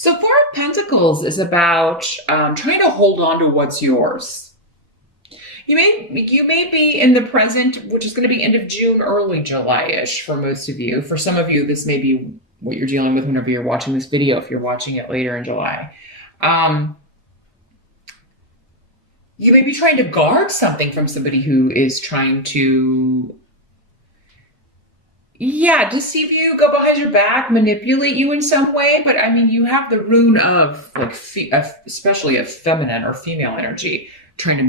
So Four of Pentacles is about trying to hold on to what's yours. You may be in the present, which is going to be end of June, early July-ish for most of you. For some of you, this may be what you're dealing with whenever you're watching this video, if you're watching it later in July. You may be trying to guard something from somebody who is trying to deceive you, go behind your back, manipulate you in some way. But I mean, you have the rune of like, especially a feminine or female energy, trying to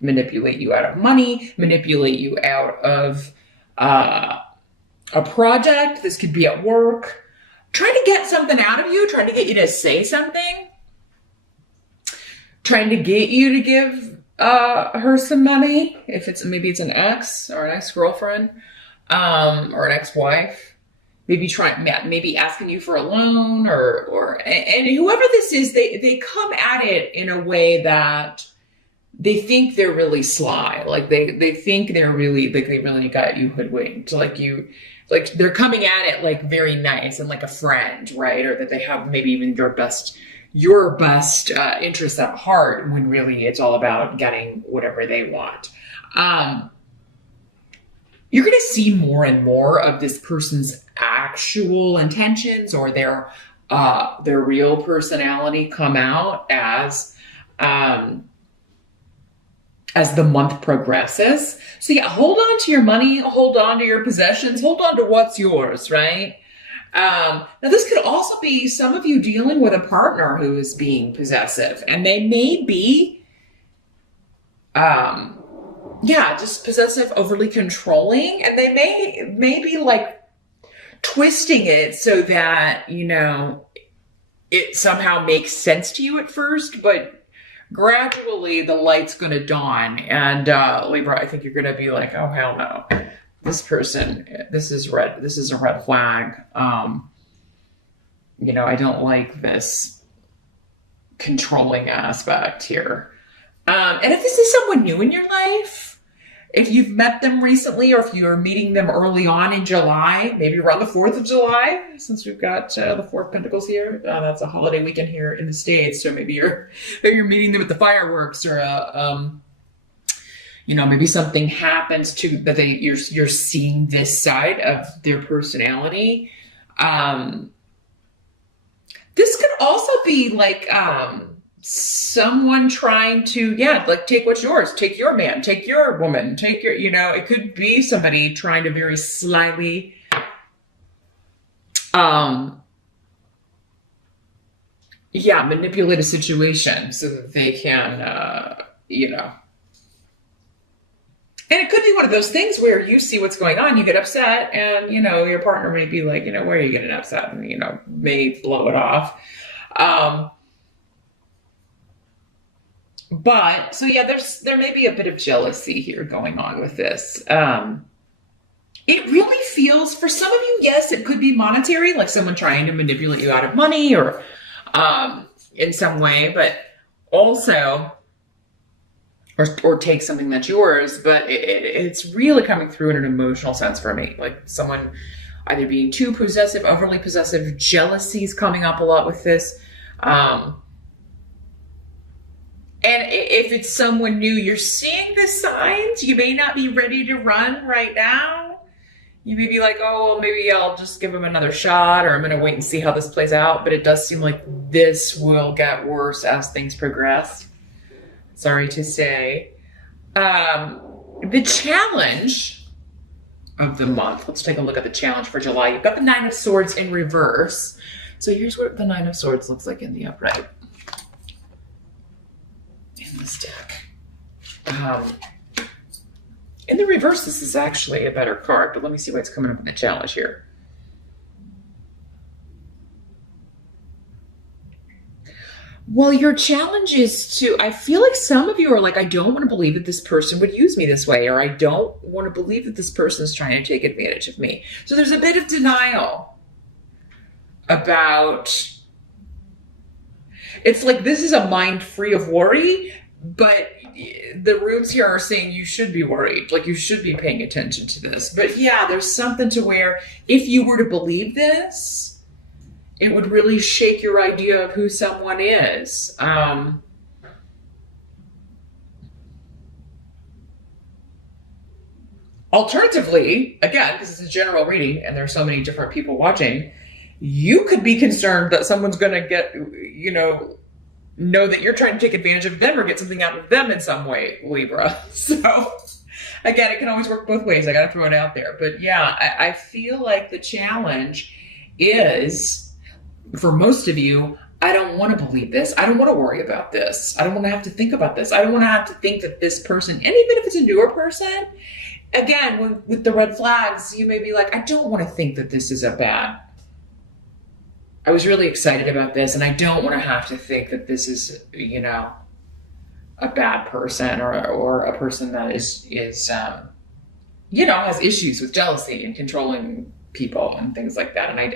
manipulate you out of money, manipulate you out of a project. This could be at work, trying to get something out of you, trying to get you to say something, trying to get you to give her some money. If maybe it's an ex or an ex-girlfriend. Or an ex-wife, maybe asking you for a loan and whoever this is, they come at it in a way that they think they're really sly. Like they think they really got you hoodwinked. Like they're coming at it like very nice and like a friend, right? Or that they have maybe even your best interests at heart, when really it's all about getting whatever they want. You're going to see more and more of this person's actual intentions or their real personality come out as the month progresses. So yeah, hold on to your money, hold on to your possessions, hold on to what's yours, right? Now this could also be some of you dealing with a partner who is being possessive, and they may be just possessive, overly controlling, and they may be like twisting it so that, it somehow makes sense to you at first, but gradually the light's going to dawn. And Libra, I think you're going to be like, oh, hell no. This person, this is a red flag. I don't like this controlling aspect here. And if this is someone new in your life, if you've met them recently, or if you're meeting them early on in July, maybe around the 4th of July, since we've got the Four of Pentacles here, that's a holiday weekend here in the States. So maybe you're meeting them at the fireworks, or maybe something happens to that you're seeing this side of their personality. This could also be like someone trying to, take what's yours, take your man, take your woman, take your, it could be somebody trying to very slyly, manipulate a situation so that they can, and it could be one of those things where you see what's going on, you get upset, and, your partner may be like, why are you getting upset? And, may blow it off. But so there may be a bit of jealousy here going on with this. It really feels, for some of you, yes, it could be monetary, like someone trying to manipulate you out of money or in some way, but also or take something that's yours. But it's really coming through in an emotional sense for me, like someone either being too possessive, overly possessive. Jealousy is coming up a lot with this. And if it's someone new, you're seeing the signs. You may not be ready to run right now. You may be like, oh, well, maybe I'll just give him another shot, or I'm going to wait and see how this plays out. But it does seem like this will get worse as things progress. Sorry to say. The challenge of the month. Let's take a look at the challenge for July. You've got the Nine of Swords in reverse. So here's what the Nine of Swords looks like in the upright. This deck. In the reverse, this is actually a better card, but let me see what's coming up in the challenge here. Well, your challenge is I feel like some of you are like, I don't want to believe that this person would use me this way, or I don't want to believe that this person is trying to take advantage of me. So there's a bit of denial about, it's like this is a mind free of worry. But the runes here are saying you should be worried, like you should be paying attention to this. But yeah, there's something to where if you were to believe this, it would really shake your idea of who someone is. Alternatively, again, because it's a general reading and there's so many different people watching, you could be concerned that someone's going to get, know that you're trying to take advantage of them or get something out of them in some way, Libra. So again, it can always work both ways. I got to throw it out there. But yeah, I feel like the challenge is, for most of you, I don't want to believe this. I don't want to worry about this. I don't want to have to think about this. I don't want to have to think that this person, and even if it's a newer person, again, with the red flags, you may be like, I don't want to think that this is I was really excited about this, and I don't want to have to think that this is, a bad person or a person that is has issues with jealousy and controlling people and things like that. And I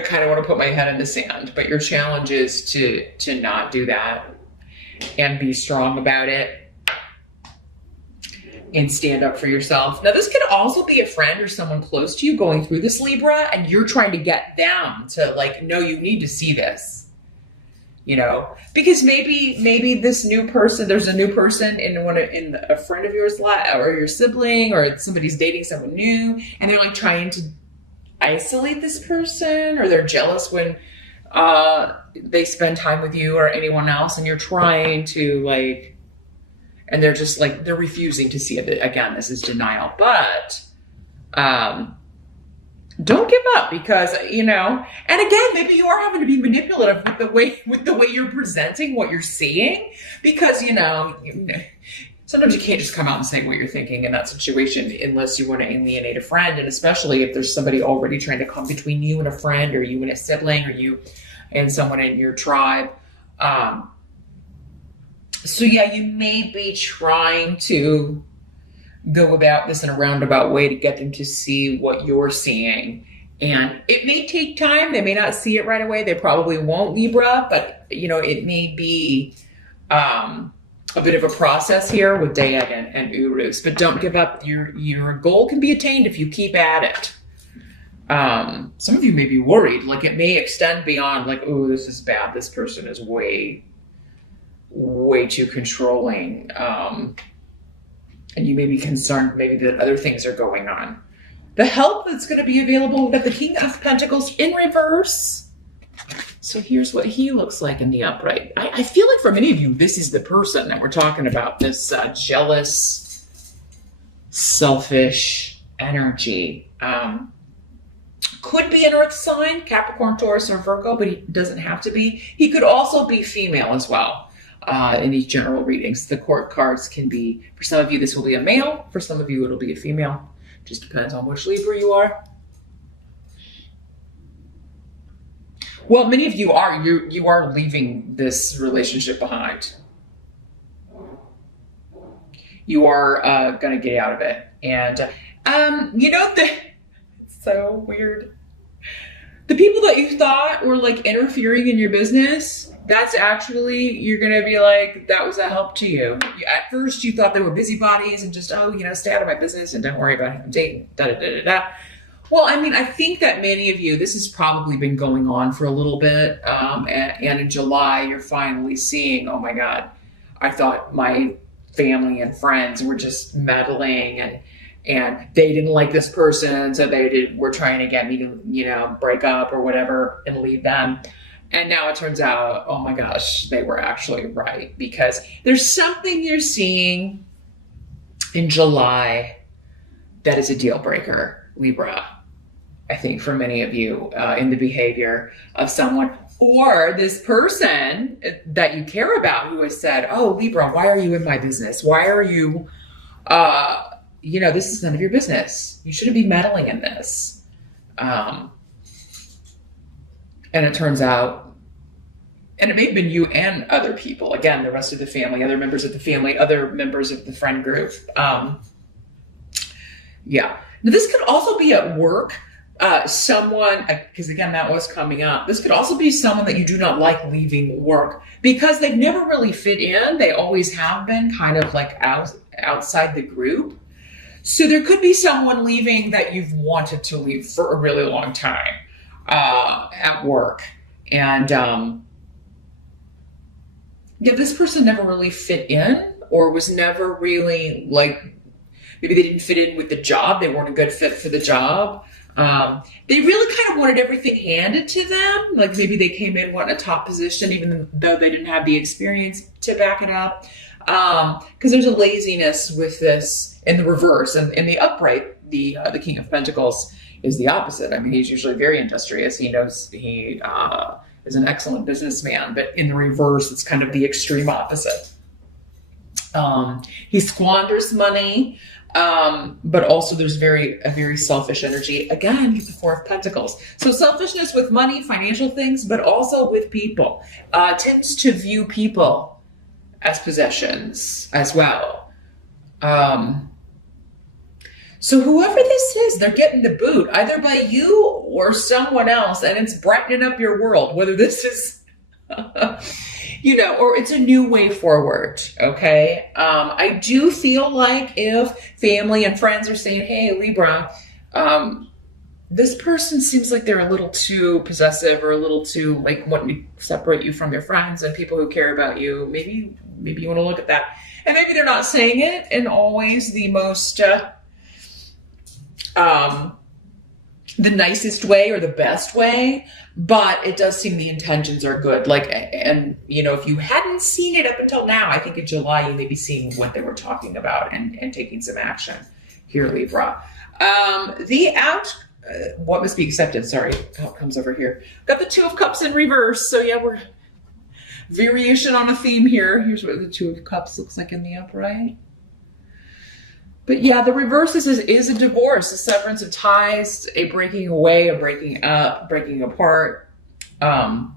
kind of want to put my head in the sand, but your challenge is to not do that and be strong about it and stand up for yourself. Now, this could also be a friend or someone close to you going through this, Libra, and you're trying to get them to no, you need to see this, because maybe this new person, there's a new person in a friend of yours or your sibling, or somebody's dating someone new, and they're trying to isolate this person, or they're jealous when they spend time with you or anyone else, and you're trying to and they're just they're refusing to see it. Again, this is denial, but don't give up, because and again, maybe you are having to be manipulative with the way you're presenting what you're seeing, because sometimes you can't just come out and say what you're thinking in that situation unless you want to alienate a friend, and especially if there's somebody already trying to come between you and a friend, or you and a sibling, or you and someone in your tribe. So yeah, you may be trying to go about this in a roundabout way to get them to see what you're seeing. And it may take time. They may not see it right away. They probably won't, Libra, but it may be a bit of a process here with Dayad and Urus. But don't give up. Your goal can be attained if you keep at it. Some of you may be worried. It may extend beyond oh, this is bad. This person is way too controlling. And you may be concerned maybe that other things are going on. The help that's going to be available, we got the King of Pentacles in reverse. So here's what he looks like in the upright. I feel like for many of you, this is the person that we're talking about, this jealous, selfish energy. Could be an earth sign, Capricorn, Taurus, or Virgo, but he doesn't have to be. He could also be female as well. In these general readings, the court cards can be, for some of you, this will be a male. For some of you, it'll be a female. Just depends on which Libra you are. Well, many of you are. You are leaving this relationship behind. You are going to get out of it. And, it's so weird. The people that you thought were interfering in your business, that's actually, you're going to be that was a help to you. At first, you thought they were busybodies and just, stay out of my business and don't worry about dating, da-da-da-da-da. Well, I think that many of you, this has probably been going on for a little bit. And in July, you're finally seeing, oh my God, I thought my family and friends were just meddling and they didn't like this person. So were trying to get me to, break up or whatever and leave them. And now it turns out, oh my gosh, they were actually right, because there's something you're seeing in July that is a deal breaker, Libra. I think for many of you in the behavior of someone or this person that you care about who has said, oh, Libra, why are you in my business? Why are you, this is none of your business. You shouldn't be meddling in this. And it turns out, and it may have been you and other people, again, the rest of the family, other members of the family, other members of the friend group. Yeah. Now, this could also be at work. Someone, because again, that was coming up. This could also be someone that you do not like leaving work because they've never really fit in. They always have been kind of outside the group. So there could be someone leaving that you've wanted to leave for a really long time at work. And yeah, this person never really fit in, or was never really like, maybe they didn't fit in with the job. They weren't a good fit for the job. They really kind of wanted everything handed to them. Like maybe they came in wanting a top position, even though they didn't have the experience to back it up. Because there's a laziness with this in the reverse, and in the upright, the King of Pentacles is the opposite. I mean, he's usually very industrious. He knows he is an excellent businessman, but in the reverse, it's kind of the extreme opposite. He squanders money, but also there's a very selfish energy. Again, he's the Four of Pentacles. So selfishness with money, financial things, but also with people. Tends to view people as possessions as well. So whoever this is, they're getting the boot, either by you or someone else, and it's brightening up your world, whether this is, or it's a new way forward, okay? I do feel like if family and friends are saying, hey, Libra, this person seems like they're a little too possessive, or a little too like wanting to separate you from your friends and people who care about you. Maybe you want to look at that. And maybe they're not saying it in always the most, the nicest way or the best way, but it does seem the intentions are good. Like, and if you hadn't seen it up until now, I think in July, you may be seeing what they were talking about and taking some action here, Libra. What must be accepted? Sorry, outcomes over here. Got the Two of Cups in reverse. So yeah, we're variation on a theme here. Here's what the Two of Cups looks like in the upright. But yeah, the reverse is a divorce, a severance of ties, a breaking away, a breaking up, breaking apart. And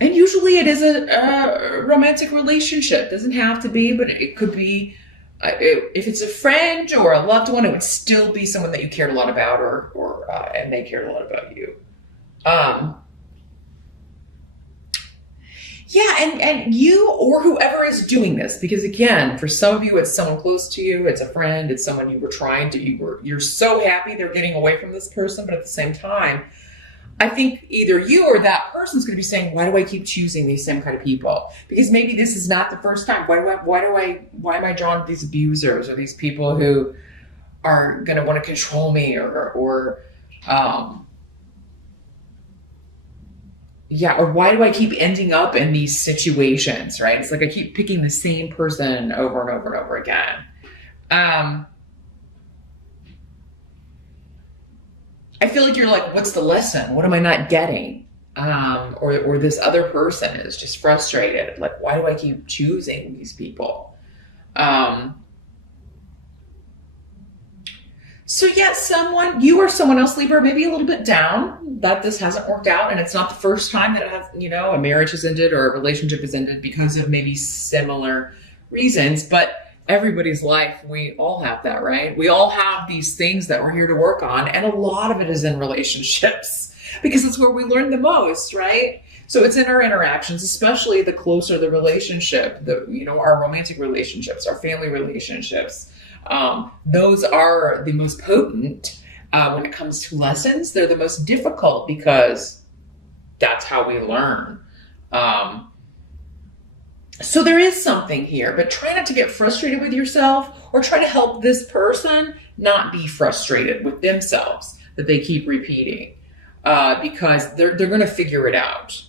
usually it is a romantic relationship. Doesn't have to be, but it could be. If it's a friend or a loved one, it would still be someone that you cared a lot about, and they cared a lot about you. Yeah, and you or whoever is doing this, because again, for some of you, it's someone close to you, it's a friend, it's someone you're so happy they're getting away from this person, but at the same time, I think either you or that person's going to be saying, why do I keep choosing these same kind of people? Because maybe this is not the first time. Why am I drawn to these abusers or these people who are going to want to control me or why do I keep ending up in these situations, right? It's like I keep picking the same person over and over and over again. I feel like you're like, what's the lesson? What am I not getting? Or this other person is just frustrated. Like, why do I keep choosing these people? So yeah, you or someone else, Libra, maybe a little bit down that this hasn't worked out. And it's not the first time that a marriage has ended or a relationship has ended because of maybe similar reasons. But everybody's life, we all have that, right? We all have these things that we're here to work on. And a lot of it is in relationships because it's where we learn the most, right? So it's in our interactions, especially the closer the relationship, our romantic relationships, our family relationships. Those are the most potent when it comes to lessons. They're the most difficult because that's how we learn. So there is something here, but try not to get frustrated with yourself or try to help this person not be frustrated with themselves that they keep repeating because they're going to figure it out.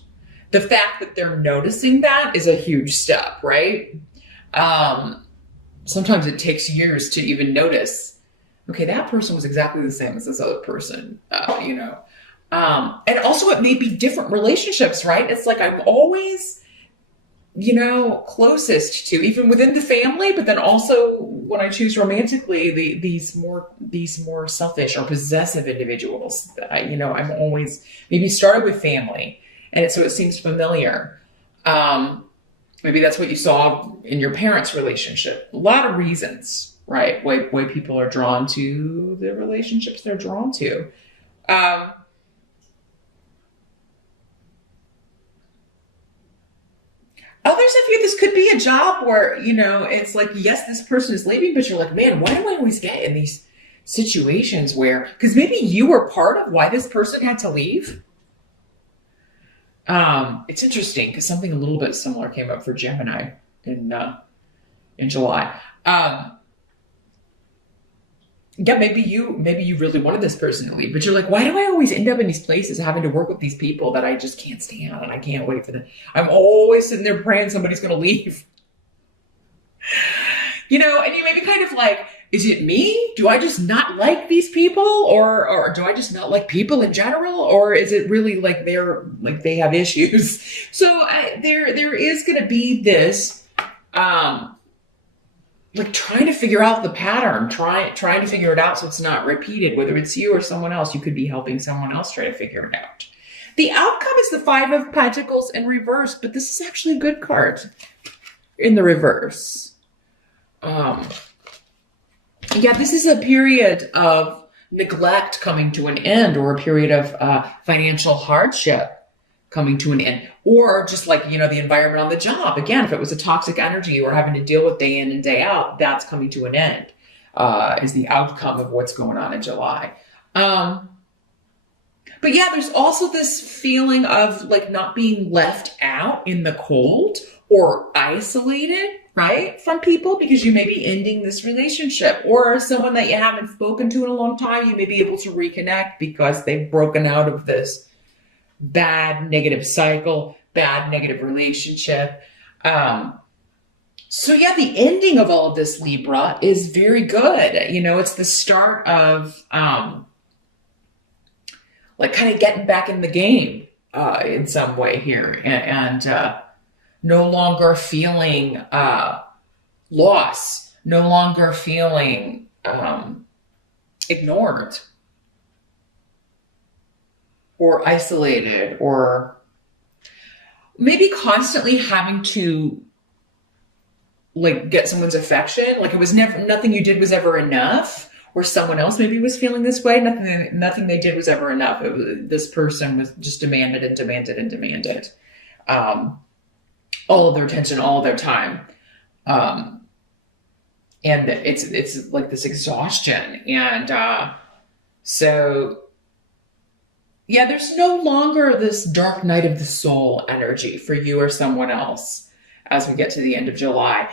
The fact that they're noticing that is a huge step, right? Sometimes it takes years to even notice, okay, that person was exactly the same as this other person, and also it may be different relationships, right? It's like I'm always, closest to, even within the family, but then also when I choose romantically, these more selfish or possessive individuals that I'm always maybe started with family. And so it seems familiar. Maybe that's what you saw in your parents' relationship. A lot of reasons, right? Why people are drawn to the relationships they're drawn to. Others of you, this could be a job where, it's like, yes, this person is leaving, but you're like, man, why do I always get in these situations where, because maybe you were part of why this person had to leave? It's interesting because something a little bit similar came up for Gemini in July. Yeah, maybe you really wanted this person to leave, but you're like, why do I always end up in these places having to work with these people that I just can't stand and I can't wait for them? I'm always sitting there praying somebody's going to leave. And you may be kind of like, is it me? Do I just not like these people, or do I just not like people in general, or is it really like they have issues? So there is going to be this like trying to figure out the pattern, trying to figure it out so it's not repeated. Whether it's you or someone else, you could be helping someone else try to figure it out. The outcome is the Five of Pentacles in reverse, but this is actually a good card in the reverse. Yeah, this is a period of neglect coming to an end, or a period of financial hardship coming to an end, or just like, the environment on the job. Again, if it was a toxic energy you were having to deal with day in and day out, that's coming to an end, is the outcome of what's going on in July. But yeah, there's also this feeling of like not being left out in the cold or isolated, right, from people, because you may be ending this relationship, or someone that you haven't spoken to in a long time, you may be able to reconnect because they've broken out of this bad negative cycle, bad negative relationship. So yeah, the ending of all of this, Libra, is very good. It's the start of like kind of getting back in the game in some way here, and no longer feeling loss, no longer feeling ignored or isolated, or maybe constantly having to like get someone's affection. Like it was never, nothing you did was ever enough, or someone else maybe was feeling this way. Nothing they did was ever enough. This person was just demanded and demanded and demanded all of their attention, all of their time. And it's like this exhaustion. And so yeah, there's no longer this dark night of the soul energy for you or someone else as we get to the end of July.